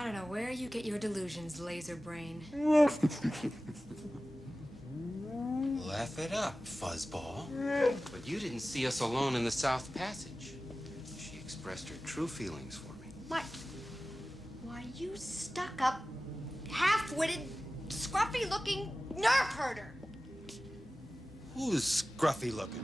I don't know where you get your delusions, laser brain. Laugh it up, fuzzball. But you didn't see us alone in the South Passage. She expressed her true feelings for me. What? Why, you stuck-up, half-witted, scruffy-looking nerve herder. Who's scruffy looking?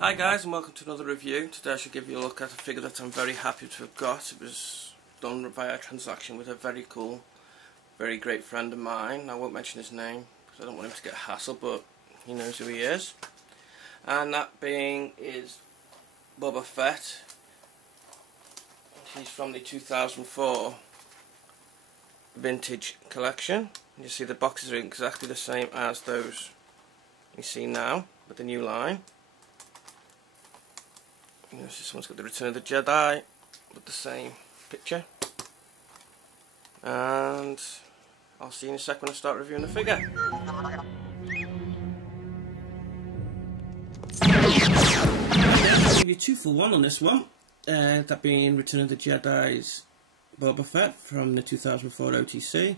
Hi guys, and welcome to another review. Today I should give you a look at a figure that I'm very happy to have got. It was done via a transaction with a very cool, very great friend of mine. I won't mention his name because I don't want him to get hassled, but he knows who he is. And that being is BOBA FETT. He's from the 2004 vintage collection. You see the boxes are exactly the same as those you see now with the new line. You know, this one's got the Return of the Jedi with the same picture. And I'll see you in a sec when I start reviewing the figure. I'll give you 2 for 1 on this one. That being Return of the Jedi's BOBA FETT from the 2004 OTC,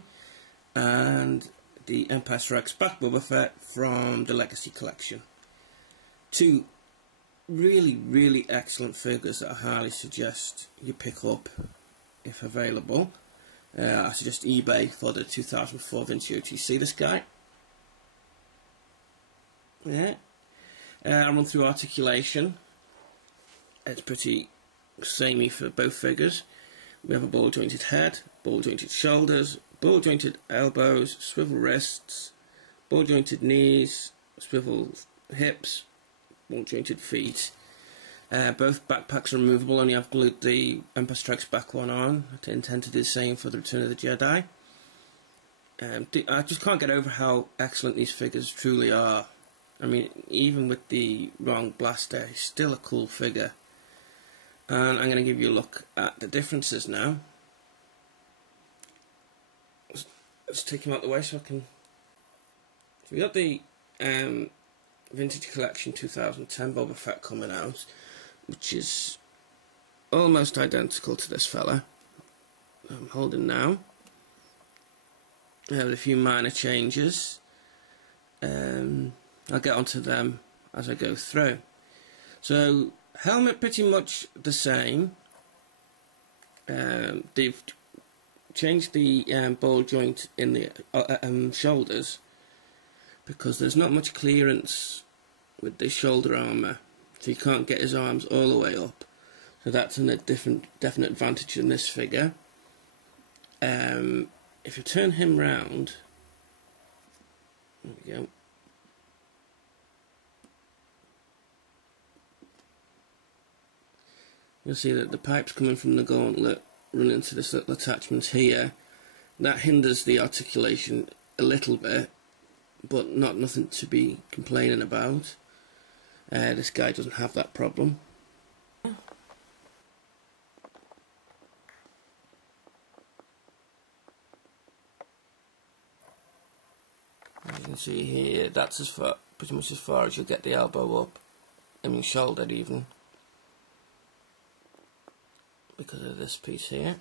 and the Empire Strikes Back BOBA FETT from the Legacy Collection. 2 really excellent figures that I highly suggest you pick up if available. I suggest eBay for the 2004 vintage OTC. This guy. Yeah. I run through articulation. It's pretty samey for both figures. We have a ball jointed head, ball jointed shoulders, ball jointed elbows, swivel wrists, ball jointed knees, swivel hips, ball jointed feet. Both backpacks are removable, only I've glued the Empire Strikes Back one on. I intend to do the same for the Return of the Jedi. I just can't get over how excellent these figures truly are. I mean, even with the wrong blaster, it's still a cool figure. And I'm going to give you a look at the differences now. Let's take him out the way so I can... So we got the Vintage Collection 2010 BOBA FETT coming out, which is almost identical to this fella I'm holding now. I have a few minor changes. I'll get onto them as I go through. So, helmet pretty much the same. They've changed the ball joint in the shoulders because there's not much clearance with the shoulder armour, so you can't get his arms all the way up. So that's a definite advantage in this figure. If you turn him round, there we go. You'll see that the pipes coming from the gauntlet run into this little attachment here. That hinders the articulation a little bit, but nothing to be complaining about. This guy doesn't have that problem. As you can see here, that's pretty much as far as you'll get the elbow up. I mean shoulder even, because of this piece here.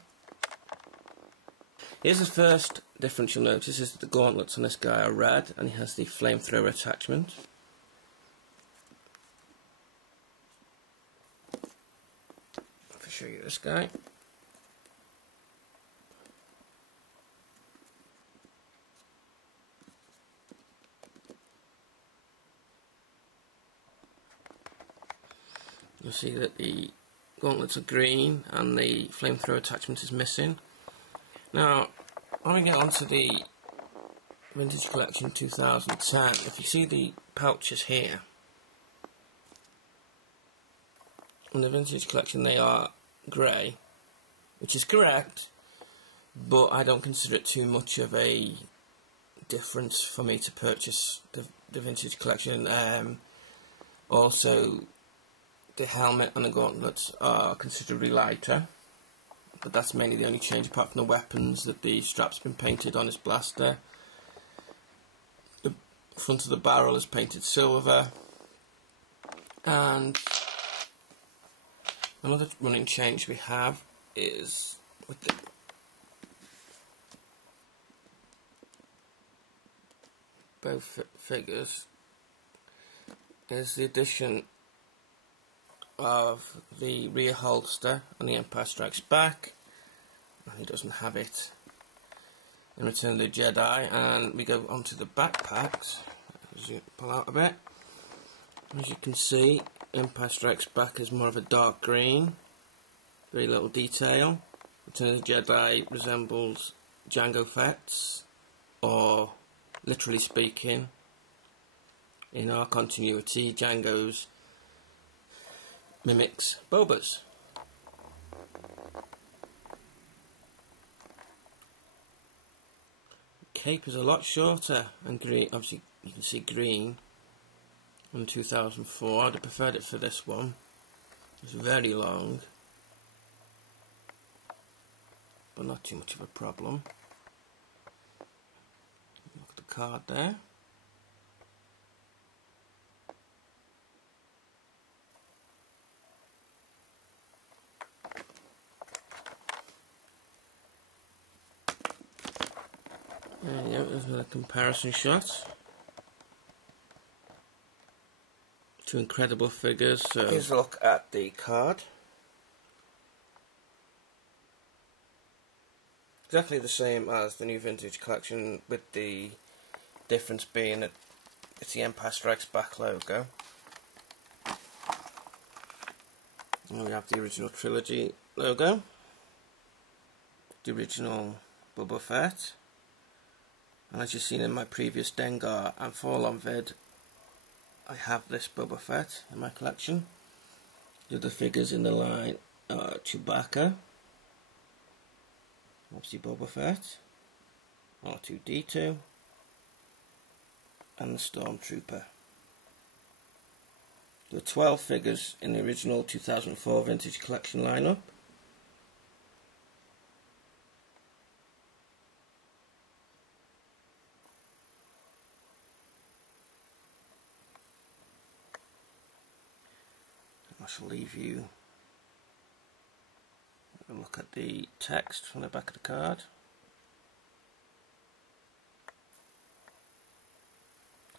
Here's the first difference you'll notice is that the gauntlets on this guy are red and he has the flamethrower attachment. If I show you this guy. You'll see that the gauntlets are green and the flamethrower attachment is missing. Now, when we get onto the Vintage Collection 2010, if you see the pouches here, in the Vintage Collection they are grey, which is correct, but I don't consider it too much of a difference for me to purchase the Vintage Collection. Also, the helmet and the gauntlets are considerably lighter, but that's mainly the only change apart from the weapons, that the strap's been painted on his blaster. The front of the barrel is painted silver, and another running change we have is with the both figures is the addition of the rear holster on the Empire Strikes Back. He doesn't have it in Return of the Jedi, and we go onto the backpacks. As you pull out a bit, as you can see, Empire Strikes Back is more of a dark green, very little detail. Return of the Jedi resembles Jango Fett's, or literally speaking, in our continuity, Jango's mimics Boba's. Cape is a lot shorter and green. Obviously, you can see green in 2004. I'd have preferred it for this one. It's very long, but not too much of a problem. Look at the card there. There you go, there's another comparison shot. Two incredible figures. So here's a look at the card. Exactly the same as the new vintage collection, with the difference being that it's the Empire Strikes Back logo. And we have the original trilogy logo, the original BOBA FETT. And as you've seen in my previous Dengar and Forlorn vid, I have this BOBA FETT in my collection. The other figures in the line are Chewbacca, obviously BOBA FETT, R2-D2, and the Stormtrooper. There are 12 figures in the original 2004 vintage collection lineup. I shall leave you a look at the text from the back of the card.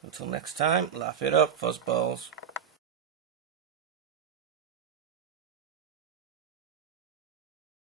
Until next time, laugh it up, fuzzballs.